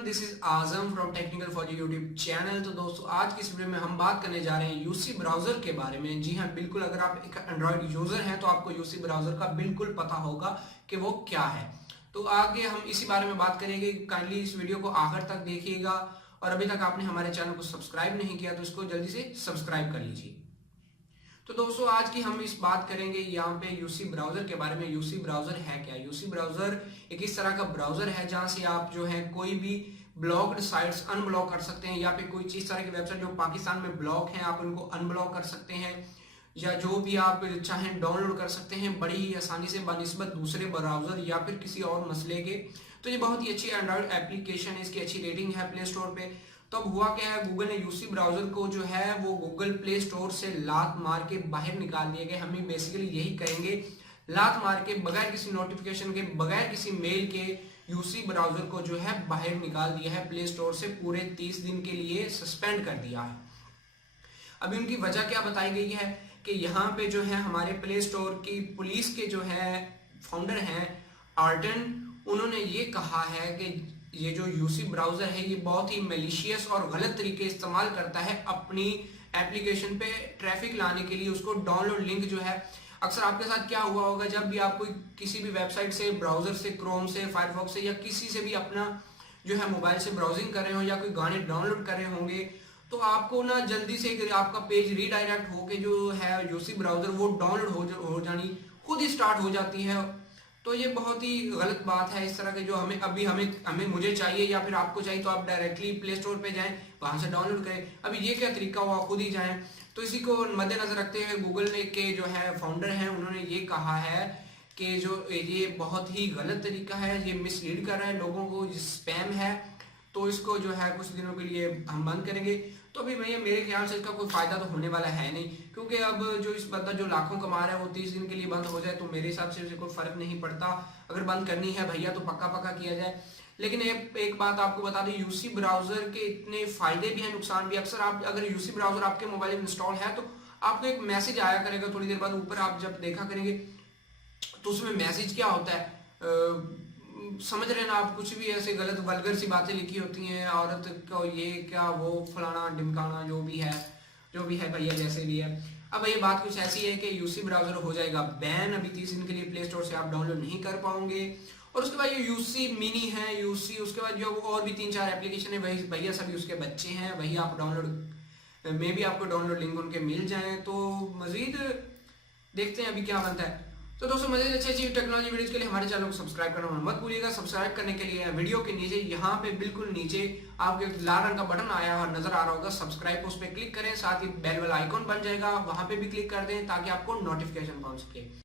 Everyone, this is Azam from technical for YouTube channel. तो दोस्तों, आज की इस वीडियो में हम बात करने जा रहे हैं यूसी ब्राउजर के बारे में। जी हाँ, बिल्कुल, अगर आप एक एंड्रॉइड यूजर हैं तो आपको यूसी ब्राउजर का बिल्कुल पता होगा कि वो क्या है। तो आगे हम इसी बारे में बात करेंगे। काइंडली इस वीडियो को आखिर तक देखिएगा और अभी तक आपने हमारे चैनल को सब्सक्राइब नहीं किया तो इसको जल्दी से सब्सक्राइब कर लीजिए। तो दोस्तों, आज की हम इस बात करेंगे यहाँ पे यूसी ब्राउजर के बारे में। यूसी ब्राउजर है क्या? यूसी ब्राउजर एक इस तरह का ब्राउजर है जहां से आप जो है कोई भी ब्लॉक्ड साइट्स अनब्लॉक कर सकते हैं, या फिर कोई इस तरह की वेबसाइट जो पाकिस्तान में ब्लॉक है आप उनको अनब्लॉक कर सकते हैं, या जो भी आप चाहें डाउनलोड कर सकते हैं बड़ी ही आसानी से बनिस्बत दूसरे ब्राउजर या फिर किसी और मसले के। तो ये बहुत ही अच्छी एंड्रॉइड एप्लीकेशन है, इसकी अच्छी रेटिंग है प्ले स्टोर पे। तो अब हुआ क्या है, गूगल ने यूसी ब्राउजर को जो है वो गूगल प्ले स्टोर से लात मार के बाहर निकाल दिए गए। हम बेसिकली यही कहेंगे, लात मार के बगैर किसी नोटिफिकेशन के, बगैर किसी मेल के यूसी ब्राउजर को जो है बाहर निकाल दिया है प्ले स्टोर से। पूरे 30 दिन के लिए सस्पेंड कर दिया है। अभी उनकी वजह क्या बताई गई है कि यहाँ पे जो है हमारे प्ले स्टोर की पुलिस के जो है फाउंडर हैं आर्टन, उन्होंने ये कहा है कि ये जो यूसी ब्राउजर है ये बहुत ही मैलिशियस और गलत तरीके इस्तेमाल करता है अपनी एप्लीकेशन पे ट्रैफिक लाने के लिए। उसको डाउनलोड लिंक जो है, अक्सर आपके साथ क्या हुआ होगा, जब भी आप कोई किसी भी वेबसाइट से, ब्राउजर से, क्रोम से, फायरफॉक्स से या किसी से भी अपना जो है मोबाइल से ब्राउजिंग कर रहे हो या कोई गाने डाउनलोड कर रहे होंगे, तो आपको ना जल्दी से आपका पेज रीडायरेक्ट होके जो है यूसी ब्राउजर वो डाउनलोड हो जानी खुद ही स्टार्ट हो जाती है। तो ये बहुत ही गलत बात है। इस तरह के जो हमें मुझे चाहिए या फिर आपको चाहिए तो आप डायरेक्टली प्ले स्टोर पे जाएं, वहां से डाउनलोड करें। अभी ये क्या तरीका हुआ, खुद ही जाएं। तो इसी को मद्देनजर रखते हुए गूगल ने के जो है फाउंडर हैं उन्होंने ये कहा है कि जो ये बहुत ही गलत तरीका है, ये मिसलीड कर रहा है लोगों को, स्पैम है। तो इसको जो है कुछ दिनों के लिए हम बंद करेंगे। तो अभी भैया मेरे ख्याल से इसका कोई फायदा तो होने वाला है नहीं, क्योंकि अब जो इस बंदा जो लाखों कमा रहा है वो 30 दिन के लिए बंद हो जाए तो मेरे हिसाब से कोई फर्क नहीं पड़ता। अगर बंद करनी है भैया तो पक्का पक्का किया जाए। लेकिन एक बात आपको बता दें, यूसी ब्राउजर के इतने फायदे भी हैं, नुकसान भी। अक्सर आप अगर यूसी ब्राउजर आपके मोबाइल में इंस्टॉल है तो आपको एक मैसेज आया करेगा थोड़ी देर बाद, ऊपर आप जब देखा करेंगे तो उसमें मैसेज क्या होता है, समझ रहे ना आप, कुछ भी ऐसे गलत वल्गर सी बातें लिखी होती हैं, औरत को ये क्या वो फलाना ढिमकाना जो भी है भैया, जैसे भी है। अब ये बात कुछ ऐसी है कि यूसी ब्राउजर हो जाएगा बैन अभी 30 दिन के लिए, प्ले स्टोर से आप डाउनलोड नहीं कर पाओगे। और उसके बाद ये यूसी मिनी है, यूसी, उसके बाद जो और भी 3-4 एप्लीकेशन है वही भैया सभी उसके बच्चे हैं, वही आप डाउनलोड में भी आपको डाउनलोड लिंक उनके मिल जाए। तो मजीद देखते हैं अभी क्या बनता है। तो दोस्तों, मज़े अच्छी टेक्नोलॉजी वीडियोस के लिए हमारे चैनल को सब्सक्राइब करना मत भूलिएगा। सब्सक्राइब करने के लिए वीडियो के नीचे यहाँ पे बिल्कुल नीचे आपके लाल रंग का बटन आया और नजर आ रहा होगा सब्सक्राइब, उस पर क्लिक करें। साथ ही बेल वाला आइकॉन बन जाएगा, वहां पे भी क्लिक कर दें ताकि आपको नोटिफिकेशन पहुंच सके।